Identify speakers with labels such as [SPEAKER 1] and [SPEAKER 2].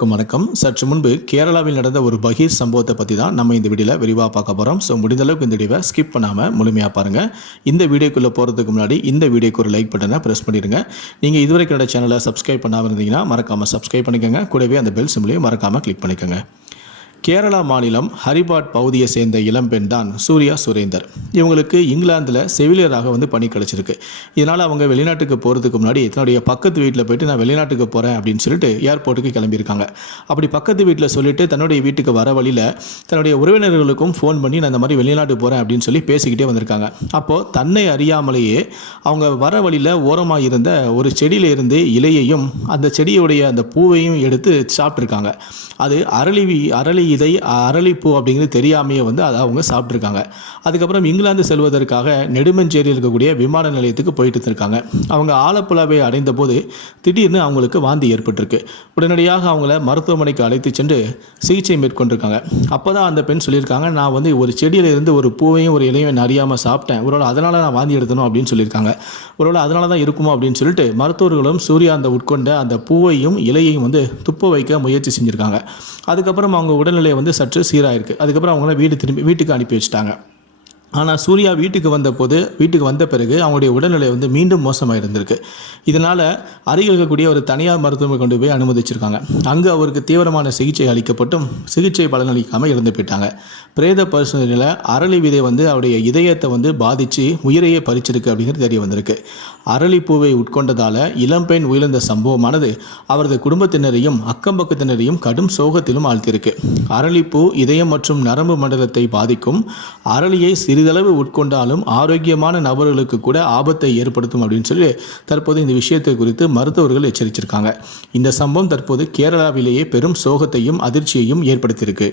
[SPEAKER 1] அனைவருக்கும் வணக்கம். சற்று முன்பு கேரளாவில் நடந்த ஒரு பகீர் சம்பவத்தை பற்றி தான் நம்ம இந்த வீடியோவில் விரிவாக பார்க்க போகிறோம் ஸோ முடிந்தளவுக்கு இந்த வீடியோவை ஸ்கிப் பண்ணாமல் முழுமையாக பாருங்கள் இந்த வீடியோக்குள்ளே போகிறதுக்கு முன்னாடி இந்த வீடியோக்கு ஒரு லைக் பட்டனை ப்ரெஸ் பண்ணிடுங்க. நீங்கள் இதுவரைக்கும் என்னோட சேனலை சப்ஸ்கிரைப் பண்ணாமல் இருந்தீங்கன்னா மறக்காமல் சப்ஸ்கிரைப் பண்ணிக்கோங்க. கூடவே அந்த பெல் சிம்லையும் மறக்காமல் கிளிக் பண்ணிக்கோங்க. கேரளா மாநிலம் ஹரிபாட் பகுதியை சேர்ந்த இளம்பெண் தான் சூர்யா சுரேந்தர். இவங்களுக்கு இங்கிலாந்தில் செவிலியராக வந்து பணி கிடச்சிருக்கு. இதனால் அவங்க வெளிநாட்டுக்கு போகிறதுக்கு முன்னாடி தன்னுடைய பக்கத்து வீட்டில் போயிட்டு நான் வெளிநாட்டுக்கு போகிறேன் அப்படின்னு சொல்லிட்டு ஏர்போர்ட்டுக்கு கிளம்பியிருக்காங்க. அப்படி பக்கத்து வீட்டில் சொல்லிட்டு தன்னுடைய வீட்டுக்கு வர வழியில் தன்னுடைய உறவினர்களுக்கும் ஃபோன் பண்ணி நான் இந்த மாதிரி வெளிநாட்டு போகிறேன் அப்படின்னு சொல்லி பேசிக்கிட்டே வந்திருக்காங்க. அப்போது தன்னை அறியாமலேயே அவங்க வர வழியில் ஓரமாக இருந்த ஒரு செடியில் இருந்து இலையையும் அந்த செடியுடைய அந்த பூவையும் எடுத்து சாப்பிட்ருக்காங்க அது அரளிவி அரளி இதை அரளிப்பூ அப்படிங்கிறது தெரியாமையே வந்து அதை அவங்க சாப்பிட்ருக்காங்க அதுக்கப்புறம் இங்கிலாந்து செல்வதற்காக நெடுமஞ்சேரியில் இருக்கக்கூடிய விமான நிலையத்துக்கு போயிட்டு இருக்காங்க அவங்க ஆலப்புழாவை அடைந்த போது திடீர்னு அவங்களுக்கு வாந்தி ஏற்பட்டிருக்கு. உடனடியாக அவங்கள மருத்துவமனைக்கு அழைத்து சென்று சிகிச்சை மேற்கொண்டிருக்காங்க. அப்போ தான் அந்த பெண் சொல்லியிருக்காங்க நான் வந்து ஒரு செடியில் இருந்து ஒரு பூவையும் ஒரு இலையும் நான் அறியாமல் சாப்பிட்டேன். ஒருவேளை அதனால் நான் வாந்தி எடுத்தணும் அப்படின்னு சொல்லியிருக்காங்க. ஒருவேளை அதனால தான் இருக்குமோ அப்படின்னு சொல்லிட்டு மருத்துவர்களும் சூர்யா அந்த உட்கொண்ட அந்த பூவையும் இலையையும் வந்து துப்ப வைக்க முயற்சி செஞ்சுருக்காங்க. அதுக்கப்புறம் அவங்க உடல் உடல்நிலை வந்து சற்று சீராயிருக்கு. அதுக்கப்புறம் அவங்கள வீடு திரும்பி வீட்டுக்கு அனுப்பி வச்சுட்டாங்க. ஆனால் சூர்யா வீட்டுக்கு வந்தபோது வீட்டுக்கு வந்த பிறகு அவங்களுடைய உடல்நிலை வந்து மீண்டும் மோசமாக இருந்திருக்கு. இதனால் அருகில் இருக்கக்கூடிய ஒரு தனியார் மருத்துவமனை கொண்டு போய் அனுமதிச்சிருக்காங்க. அங்கே அவருக்கு தீவிரமான சிகிச்சை அளிக்கப்பட்டும் சிகிச்சை பலனளிக்காமல் இறந்து போயிட்டாங்க. பிரேத பரிசோதனையில் அரளி விதை வந்து அவருடைய இதயத்தை வந்து பாதித்து உயிரையே பறிச்சிருக்கு அப்படிங்கிறது தெரிய வந்திருக்கு. அரளிப்பூவை உட்கொண்டதால் இளம்பெண் உயிர்ந்த சம்பவமானது அவரது குடும்பத்தினரையும் அக்கம்பக்கத்தினரையும் கடும் சோகத்திலும் ஆழ்த்தியிருக்கு. அரளிப்பூ இதயம் மற்றும் நரம்பு மண்டலத்தை பாதிக்கும் அரளியை சிறு சிறிதளவு உட்கொண்டாலும் ஆரோக்கியமான நபர்களுக்கு கூட ஆபத்தை ஏற்படுத்தும் அப்படின்னு சொல்லி தற்போது இந்த விஷயத்தை குறித்து மருத்துவர்கள் எச்சரிச்சிருக்காங்க. இந்த சம்பவம் தற்போது கேரளாவிலேயே பெரும் சோகத்தையும் அதிர்ச்சியையும் ஏற்படுத்தியிருக்கு.